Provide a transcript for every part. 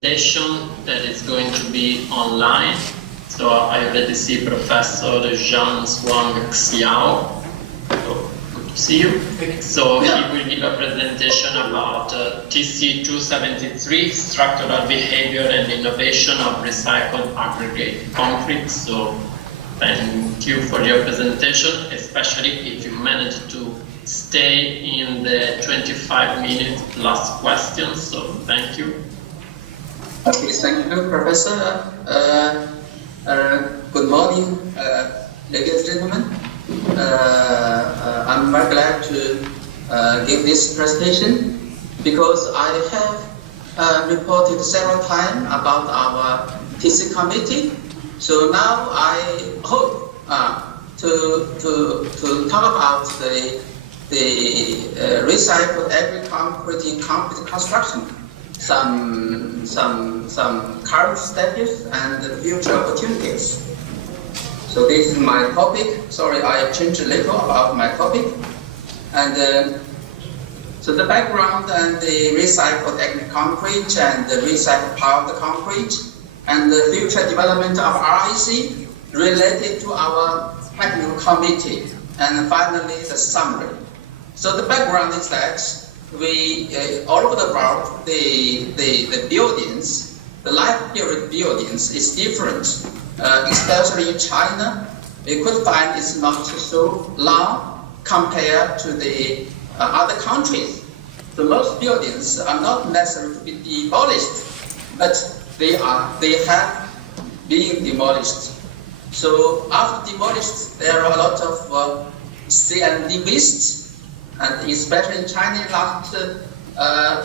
presentation that is going to be online. So I already see Professor Jianzhuang Xiao. So good to see you. So he will give a presentation about TC273, structural behavior and innovation of recycled aggregate concrete. So thank you for your presentation, especially if you managed to stay in the 25 minutes plus questions. So thank you. Okay, thank you, Professor. Good morning, ladies and gentlemen. I'm very glad to give this presentation because I have reported several times about our TC committee. So now I hope to talk about the recycled aggregate concrete in concrete construction. Some current status and future opportunities. So this is my topic. Sorry, I changed a little about my topic. And so the background and the recycled aggregate concrete and the recycled powder concrete and the future development of RAC related to our technical committee. And finally, the summary. So the background is that we all over the world, the buildings, the life period buildings is different, especially in China. We could find it's not so long compared to the other countries. So most buildings are not necessary to be demolished, but they have been demolished. So after demolished, there are a lot of C&D waste. And especially in China, in the last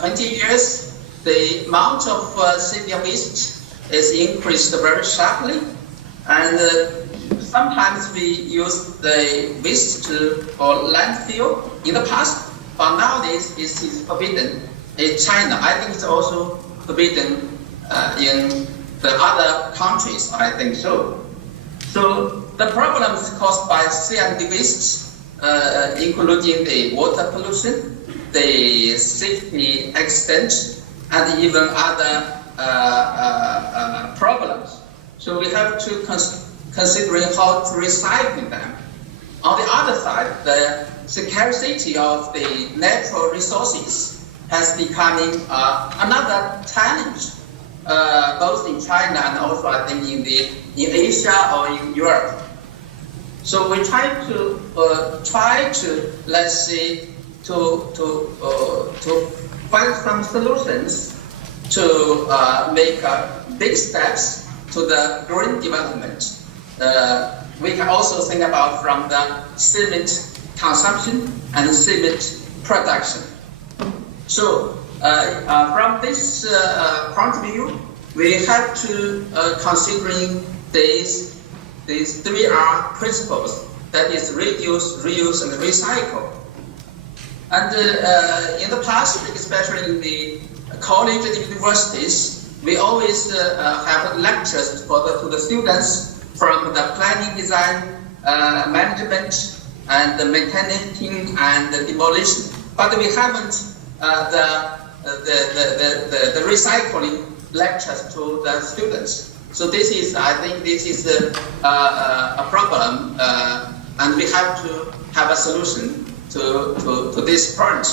20 years, the amount of CDM waste is increased very sharply. And sometimes we use the waste for landfill in the past, but nowadays it is forbidden in China. I think it's also forbidden in the other countries, I think so. So the problem is caused by C&D waste, including the water pollution, the safety accident, and even other problems. So we have to consider how to recycle them. On the other side, the scarcity of the natural resources has becoming another challenge, both in China and also I think in Asia or in Europe. So we try to let's say to find some solutions to make big steps to the green development. We can also think about from the cement consumption and cement production. So from this point of view, we have to considering these 3R principles, that is reduce, reuse, and recycle. And in the past, especially in the college and universities, we always have lectures to the students from the planning, design, management, and the maintaining and the demolition. But we haven't the recycling lectures to the students. So this is, I think, this is a problem, and we have to have a solution to this point.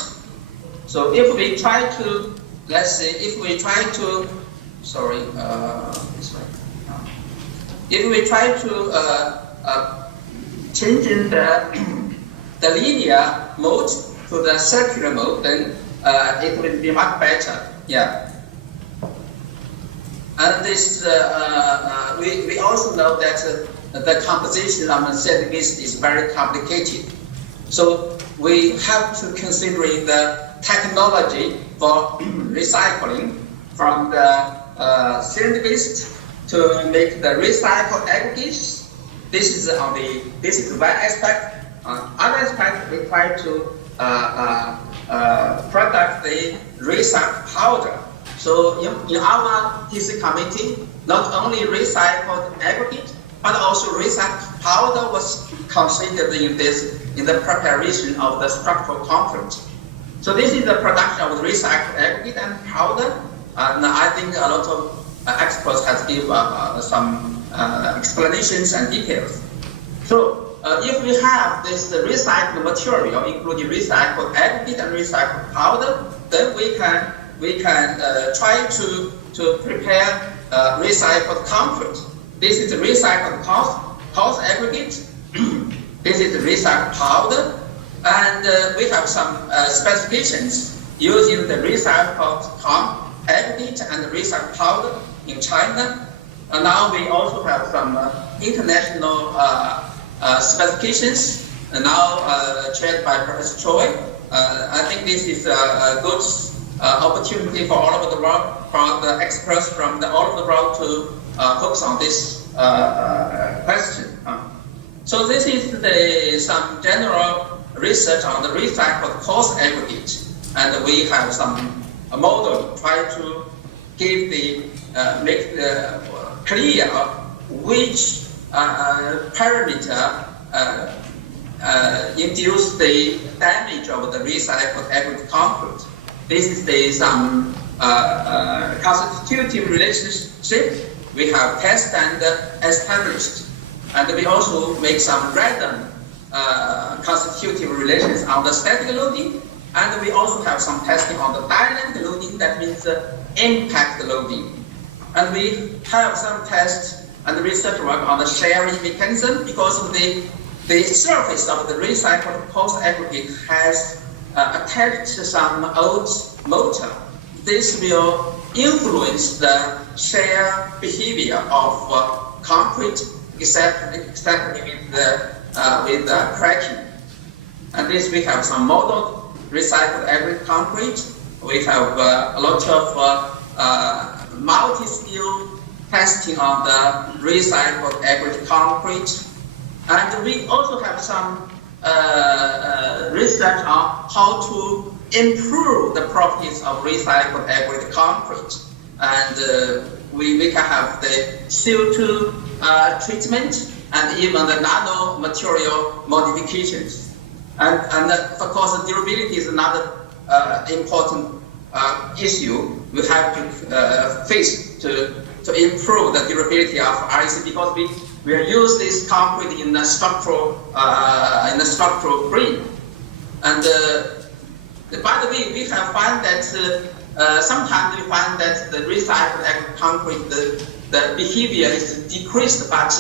So if we try to, let's say, if we try to, sorry, this way. If we try to change the linear mode to the circular mode, then it will be much better. Yeah. And this, we also know that the composition of the C&D waste is very complicated. So we have to consider the technology for recycling from the C&D waste to make the recycled aggregates. This is one aspect. Other aspect, we try to product the recycled powder. So in our TC committee, not only recycled aggregate, but also recycled powder was considered in the preparation of the structural concrete. So this is the production of recycled aggregate and powder. And I think a lot of experts have given some explanations and details. So if we have this recycled material, including recycled aggregate and recycled powder, then we can try to prepare recycled concrete. This is the recycled coarse aggregate. This is the recycled powder, and we have some specifications using the recycled aggregate and the recycled powder in China. And now we also have some international specifications, now chaired by Professor Choi. I think this is a good opportunity for all over the world, for the experts from all over the world to focus on this question. So this is some general research on the recycled coarse aggregate, and we have some model try to give make clear which parameter induce the damage of the recycled aggregate concrete. This is some constitutive relationship we have tested and established. And we also make some random constitutive relations on the static loading, and we also have some testing on the dynamic loading, that means impact loading. And we have some tests and research work on the sharing mechanism, because of the surface of the recycled coarse aggregate has attached some old motor. This will influence the shear behavior of concrete, except with cracking. And this we have some modeled recycled aggregate concrete. We have a lot of multi-scale testing on the recycled aggregate concrete. And we also have some research on how to improve the properties of recycled aggregate concrete. And we can have the CO2 treatment and even the nano material modifications. And of course, durability is another important issue we have to face to improve the durability of RAC, because we use this concrete in the structural grade. And by the way, we have found that sometimes we find that the recycled aggregate concrete, the behavior is decreased, but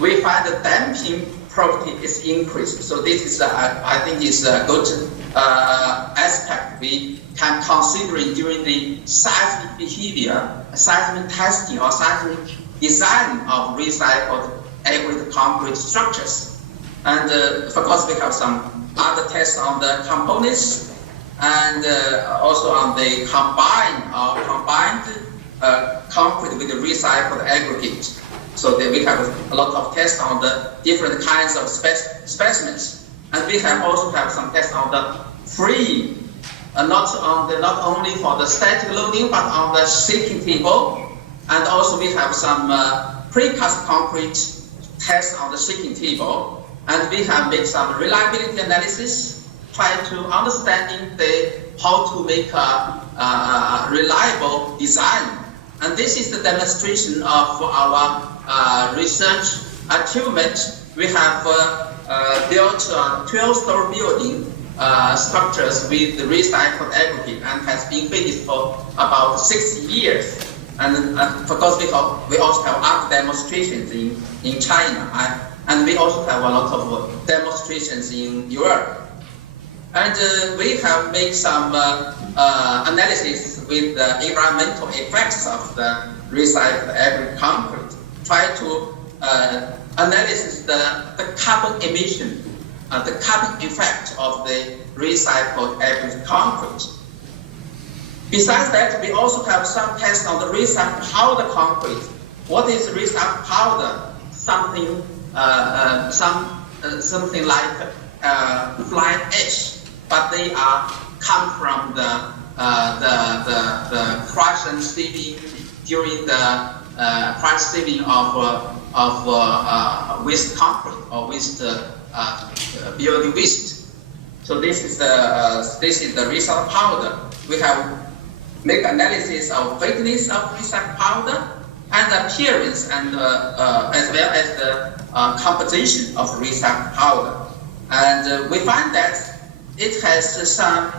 we find the damping property is increased. So this is, I think, is a good aspect we can consider during the seismic behavior, seismic testing, or seismic design of recycled aggregate concrete structures. And of course, we have some other tests on the components, and also on the combined concrete with the recycled aggregate. So that we have a lot of tests on the different kinds of specimens, and we also have some tests on the free, not only for the static loading, but on the shaking table, and also we have some precast concrete tests on the shaking table, and we have made some reliability analysis, trying to understanding how to make a reliable design. And this is the demonstration of our research achievement. We have built a 12-story building structures with the recycled aggregate, and has been finished for about 60 years. And of course, we also have art demonstrations in China, and we also have a lot of demonstrations in Europe. And we have made some analysis with the environmental effects of the recycled aggregate concrete, try to analyze the carbon emission, the carbon effect of the recycled aggregate concrete. Besides that, we also have some tests on the recycled powder concrete. What is recycled powder? Something like flying ash, but they come from the crush and sieving during the crush sieving of waste concrete or waste building waste. So this is the recycled powder. We have make analysis of thickness of recycled powder and appearance, and as well as the composition of recycled powder. And we find that it has some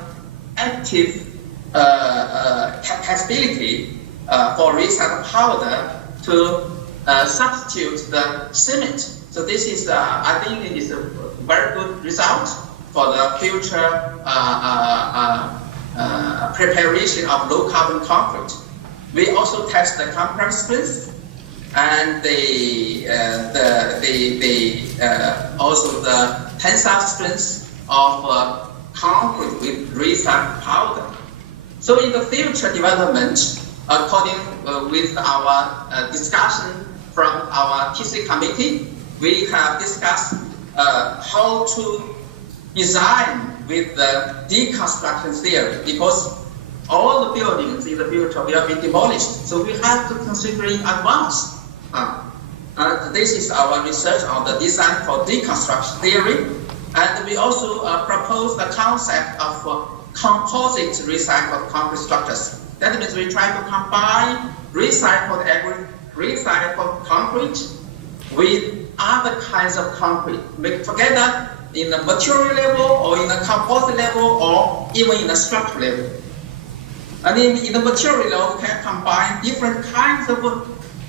active capability for recycled powder to substitute the cement. So this is, I think, it is a very good result for the future preparation of low carbon concrete. We also test the compress strength and also the tensile strength of concrete with recycled powder. So in the future development, according with our discussion from our TC committee, we have discussed how to design with the deconstruction theory, because all the buildings in the future will be demolished. So we have to consider in advance. This is our research on the design for deconstruction theory. And we also propose the concept of composite recycled concrete structures. That means we try to combine recycled concrete with other kinds of concrete, make together in the material level or in the composite level or even in the structural level. And in the material level, we can combine different kinds of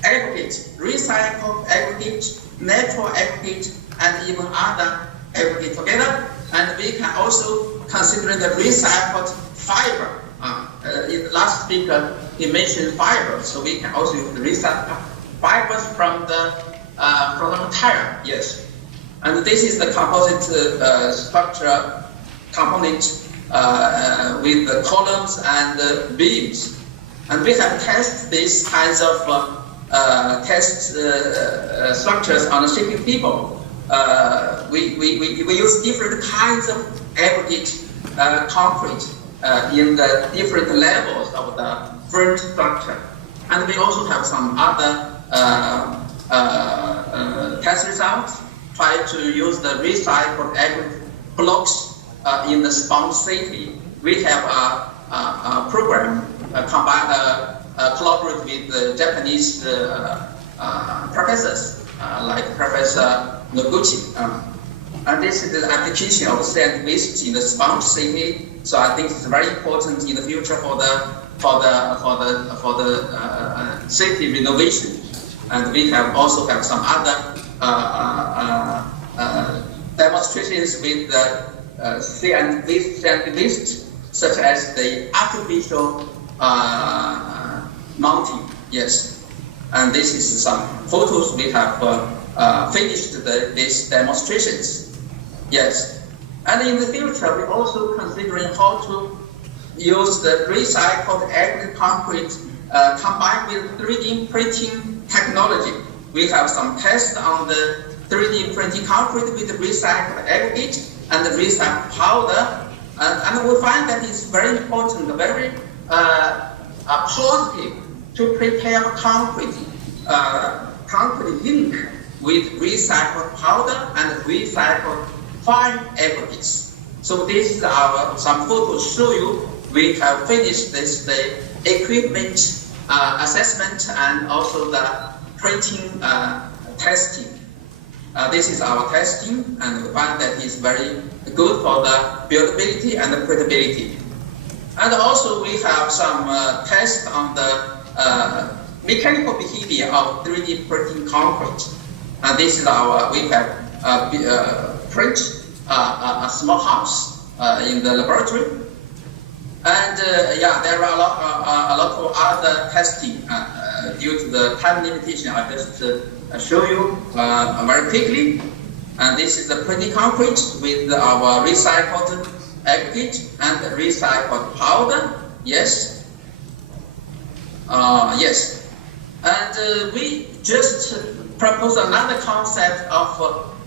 aggregate, recycled aggregate, natural aggregate, and even other aggregate together. And we can also consider the recycled fiber. In the last speaker, he mentioned fiber, so we can also use the recycled fibers from the tire. Yes, and this is the composite structure component with the columns and the beams. And we have tested these kinds of structures on a shipping depot. We use different kinds of aggregate concrete in the different levels of the firm structure. And we also have some other test results, try to use the recycled aggregate blocks in the sponge city. We have a program collaborate with the Japanese professors like Professor Noguchi. And this is the application of sand waste in the sponge city. So I think it's very important in the future for the city renovation. And we also have some other demonstrations with the sand waste, such as the artificial mounting. Yes, and this is some photos we have finished these demonstrations. Yes, and in the future we're also considering how to use the recycled aggregate concrete combined with 3D printing technology. We have some tests on the 3D printing concrete with the recycled aggregate and the recycled powder, and we find that it's very important, very positive to prepare concrete link with recycled powder and recycled fine aggregates. So this is some photos show you we have finished the equipment assessment and also the printing testing. This is our testing, and we find that it's very good for the buildability and the printability. And also we have some tests on the mechanical behavior of 3D printing concrete. And this is we have print a small house in the laboratory. And there are a lot of other testing. Due to the time limitation, I just show you very quickly. And this is the printing concrete with our recycled aggregate and recycled powder. Yes. Yes. And we just propose another concept of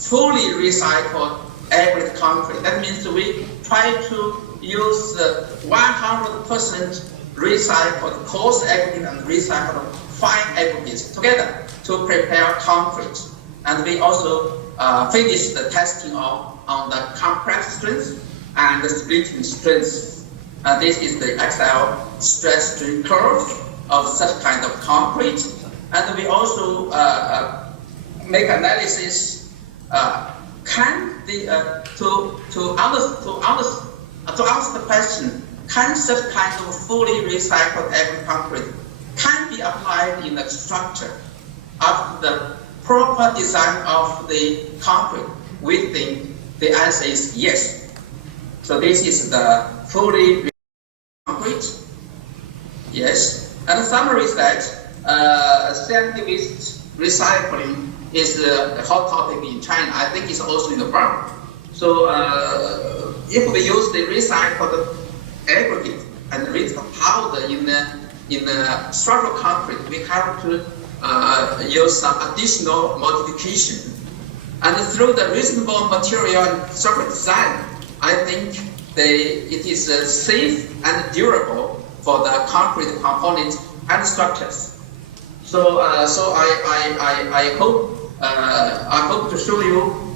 fully recycled aggregate concrete. That means we try to use 100% recycled coarse aggregate and recycled fine aggregates together to prepare concrete. And we also finished the testing on the compress strength and the splitting strength. This is the XL stress strain curve of such kind of concrete. And we also make analysis. Can the to answer the question, can such kind of fully recycled aggregate concrete can be applied in the structure after the proper design of the concrete? We think the answer is yes. So this is the fully concrete. Yes. And the summary is that scientific recycling is a hot topic in China. I think it's also in the world. So if we use the recycled aggregate and recycled powder in the structural concrete, we have to use some additional modification. And through the reasonable material and structural design, I think it is safe and durable for the concrete components and structures. So I hope to show you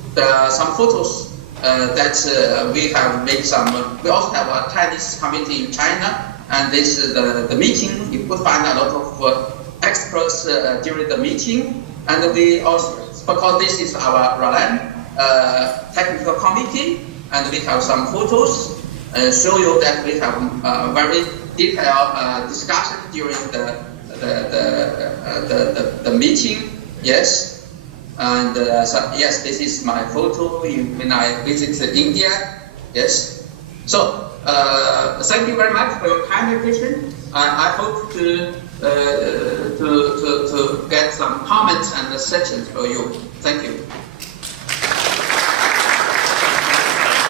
some photos that we have made some. We also have a Chinese committee in China, and this is the meeting. You could find a lot of experts during the meeting, and we also, because this is our RILEM Technical Committee, and we have some photos show you that we have very detailed discussion during the meeting. Yes, and so yes, this is my photo when I visited India. Yes, so thank you very much for your kind attention. I hope to get some comments and suggestions for you. Thank you.